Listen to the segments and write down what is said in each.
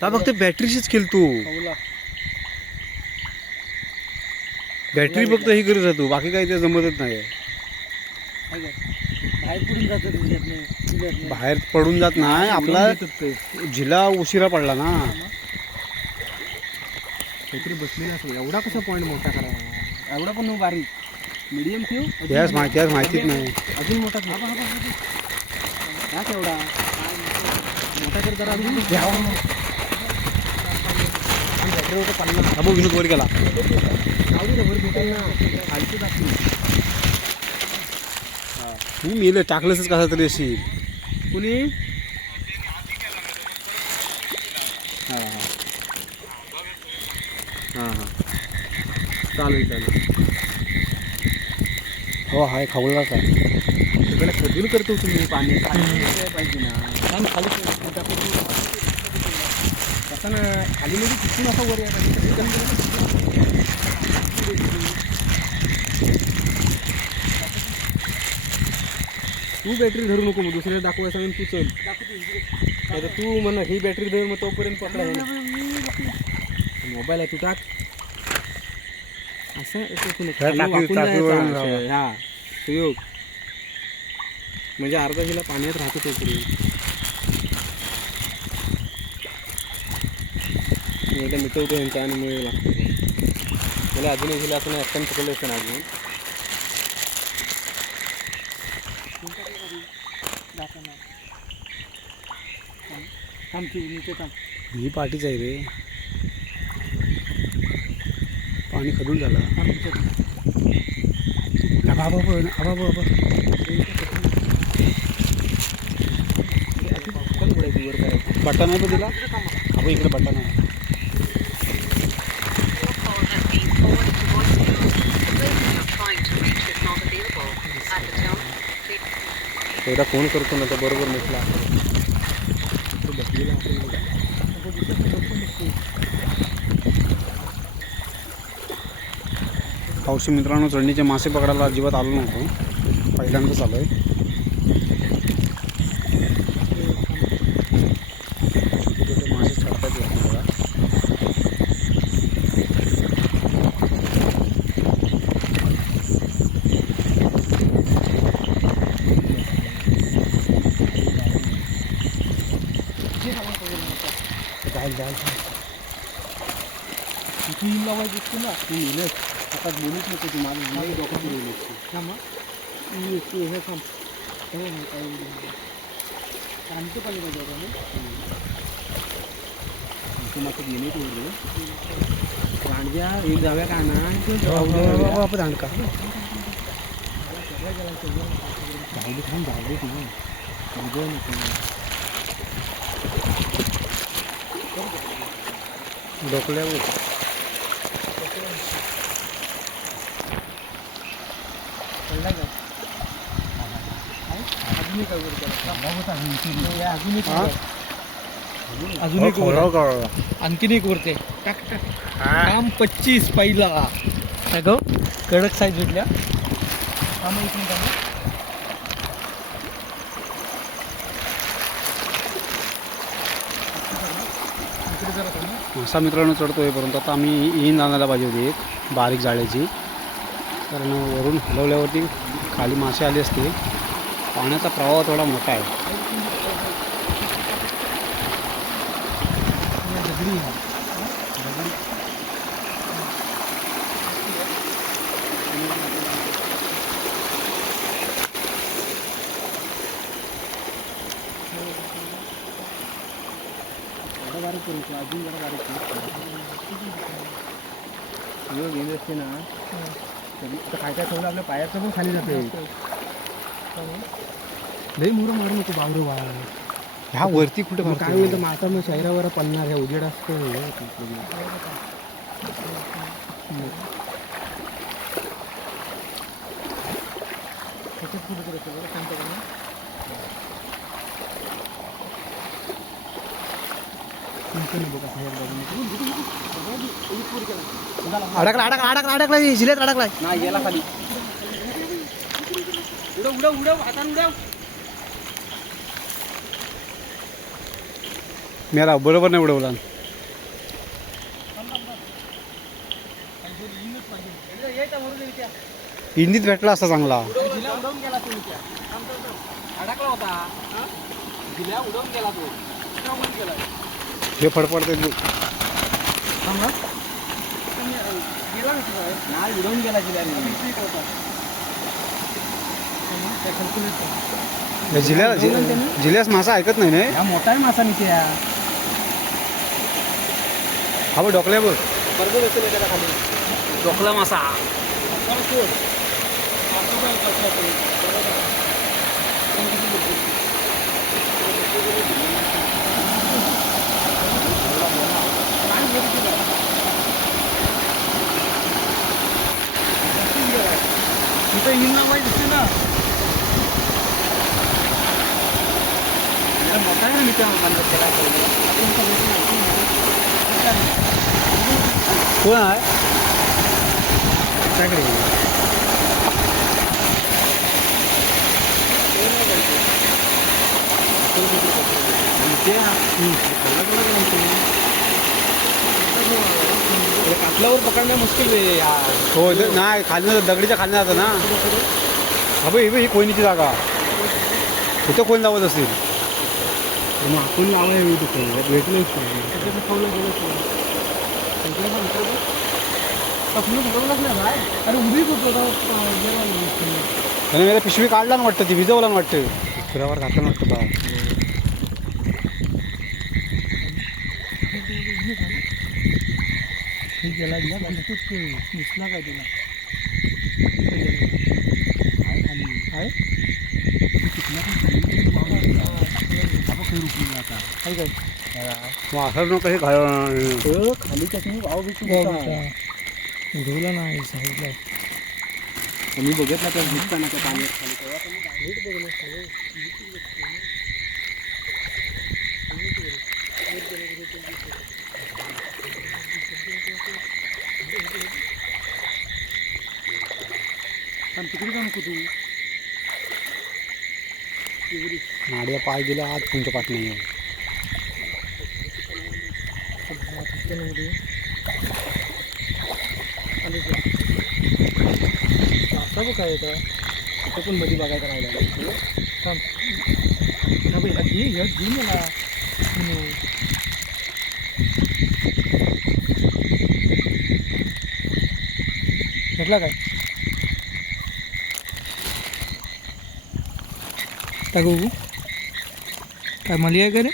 का फक्त बॅटरीशीच खेळतो. बॅटरी फक्त हे करत राहतो, बाकी काही ते जमतच नाही. बाहेर पडून जात नाही. आपला झिला उशिरा पडला ना. काहीतरी बसली ना. एवढा कसा पॉईंट मोठा करा, एवढा पण बारीक मीडियम ठेव. त्याच माहितीच नाही. अजून मोठा हा केवढा मोठा कर जरा अजून. अबो विनोद वर गेला. तू मेले टाकलंच कसा तरी अशी कुणी. हां चालेल. हो हाय खावला काय सगळं खजूर करतो तुम्ही. पाणी पाहिजे ना. खाली कसं ना खाली मध्ये तिथून असा वर तू बॅटरी धरू नको. मग दुसऱ्याला दाखवायचं म्हणून तू चल. आता तू म्हण ही बॅटरी धर, मग तोपर्यंत पकडा. मोबाईल आहे तू टाक. असं हा सुयोग म्हणजे अर्धा किलो पाण्यात राहतो तोपर्यंत. एकदा मिटवतो यांचा आणि मिळू लागतो. मला अजूनही दिला असं नाही. अक्कम चुकलं असतं ना अजून. ही पाठीच आहे रे. पाणी खदून झालं. बटन आहे बघ तिला. अबो इकडे बटन आहे. एकदा फोन करतो ना तर बरोबर म्हटला. हौशी मित्रांनो, चढणीचे मासे पकडायला अजिबात आलो नव्हतो. पहिल्यांदाच आलो आहे. मासे छापतात बघा. किती लावायची असते ना. तू लिहिलंच आता बोलूच नको. तू माझं डॉक्टर बोलू का मग हे काम आमचं पण मात्र गेले तू रांडव्या एक जाव्या का ना दांड का जाऊ थांब जाऊ तुम्ही डोकल्यावर आणखीन एक वरते टाक टाक. काम 25 पहिला काय गो कडक साईज भेटल्या. मासा मित्रांनो चढतोय. परंतु आता आम्ही इन आणायला पाहिजे होती एक बारीक जाळ्याची. कारण वरून हलवल्यावरती खाली मासे आले असते. पाण्याचा प्रवाह थोडा मोठा आहे. बारीक करू अजून जरा बारीक गेले असते ना. काय काय ठेवलं आपल्या पायाचं पण खाली जाते. लई मुरं मारू नको बावरं वा. ह्या वरती कुठे काय होईल तर मासा मग शहरावर पडणार. ह्या उजेड असतं. त्याच्यात कुठे करायचं बरं शांत करणं. अडकला अडकला अडकला अडकला जिल्ह्यात अडकलाय. नाही गेला खाली. उडव उडव उडव हातान उडव. मेला बरोबर नाही उडवला. हिंदीत भेटला असता चांगला. जिल्हा उडवून गेला तो इथे. अडकला होता. जिल्हा उडवून गेला तो. उडवून गेला. हे फडफडते गेला नाही उडवून गेला जिल्हा जिल्ह्यास मासा ऐकत नाही ना. हा मोठा आहे मासा निघते या हा बघ डोकल्या बघ. बरोबर असेल त्याला खाली डोकला मासा. इथं हिंना माहिती दिसते ना मोठा आहे ना मी कोण आहे त्याकडे. कातल्यावर पकडणं मुश्किल आहे यार. हो नाही खाली दगडीच्या खाली जातं ना. हा बघ ही कोयनीची जागा. इथं कोण लावत असेल. मग आपण लावाय भेटलोच अरे उभी होतो त्याने मला पिशवी काढला ना वाटतं. ती विजवला ना वाटतं. फिरावर घातलं वाटतं बा. गेला दिसला काय तुला असं नको हे खाली चटणी भाव उडवला नाही सांगितलं मी बघितला तर दिसताना त्या पाण्यात तिकडे का नको तू नाड्या पाय दिला आज तुमच्या पाठ नाही. असं काय होतं तिथं पण मध्ये बघायचं राहिलं थांब घेऊन मला भेटला काय काय बघू काय मली आहे का रे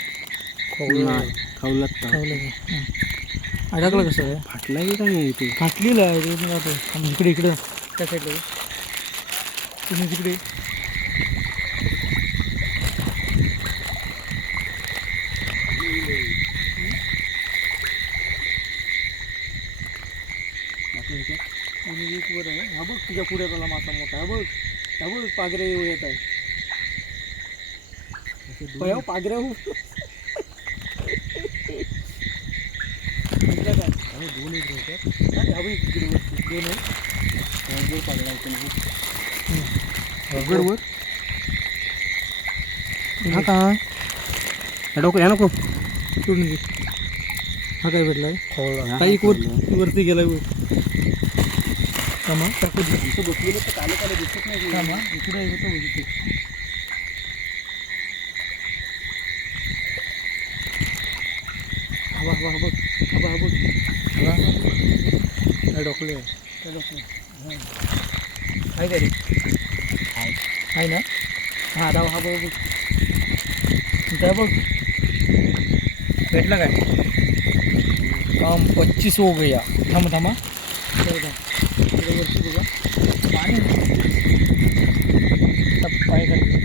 खावलं अडकलं कसं आहे फाटला की काय नाही ते फाटलेलं आहे रे मग आता इकडे इकडं त्या साईडला तुम्ही तिकडे वर आहे हा बघ तुझ्या पुढे त्याला मासा मोठा हा बघ पागरे येत आहे पागऱ्या दोन एक दोन हा का डोकं या नको सोडून घे हा काय भेटला काही वरती गेलाय कामा बसलेलं तर काले काले दिसत नाही कामा इकडे होतं बघितलं हवा बघ काय डोकले आहे का रे आहे ना हा दाव हा बघ काय बघ भेटला काय काम 25 हो गया थांबा वरती बघा पाणी पाय खाली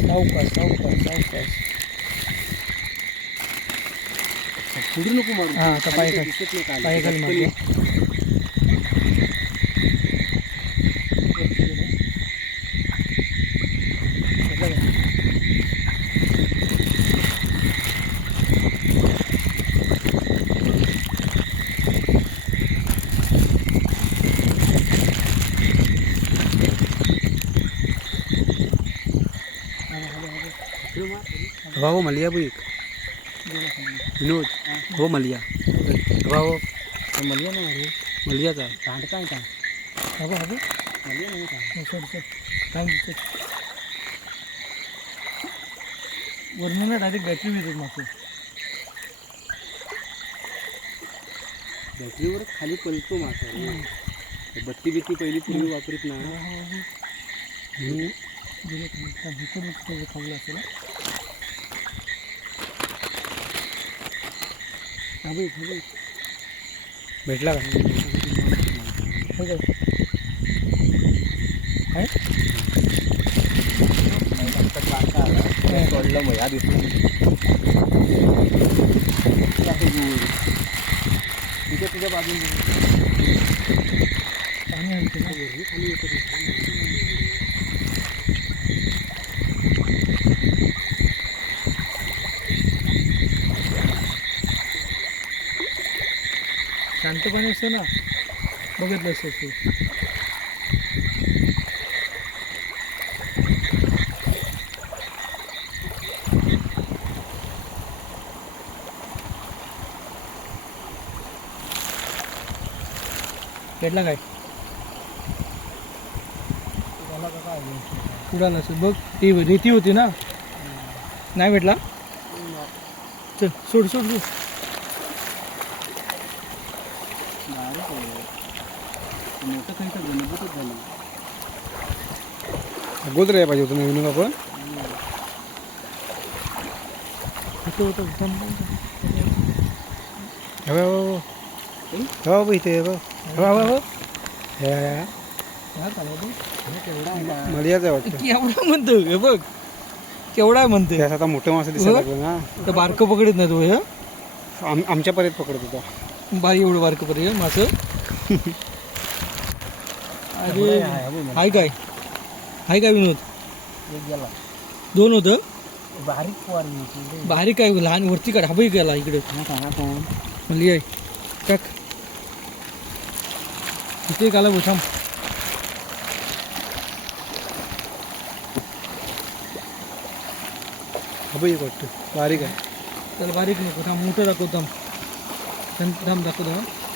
सावकाश पुढे नको मारू हां आता पाय खाली मारू बाबू मलिया बुक विनोद हो मलिया हो मलिया नाही अरे मलियाचा आहे. दांड काय का हवं हवं मलिया नाही का सोड सोड काय दिसत वरून ना डायरेक्ट बॅटरी येतात मासे बॅटरीवर खाली पलतो मासा बत्ती बित्ती पहिली पूर्वी वापरीत ना खाल्लं असेल भेटला का काय सोडलं मग या दिवशी तुझ्या बाजून पाणी आणते ना वरती खाली येतं शांतपणे असते ना बघितलं असतं तू भेटला काय उडाला असेल बघ ती रेती होती ना नाही भेटला चल सोड सोड सोड मोठं काही का गणपतच झालं अगोदर यायला पाहिजे होतं नवीन आपण होतं होतं हो इथे हो हो मलियाच आहे वाटतं केवढा म्हणतो हे बघ केवढा म्हणते त्यात आता मोठे मासे दिसायला लागले ना तर बारकं पकडत नाही तो हे आमच्या पर्यंत पकडत होता बारी एवढं बारकं पकडे मासं अरे हाय काय विनोद दोन होतं बारीक काय लहान वरती काढ हा गेला इकडे म्हणली आहे काक इथे काला बोथाम हा एक वाटतं बारीक आहे त्याला बारीक नको थांब मोठं दाखवतो थांब दाखवतो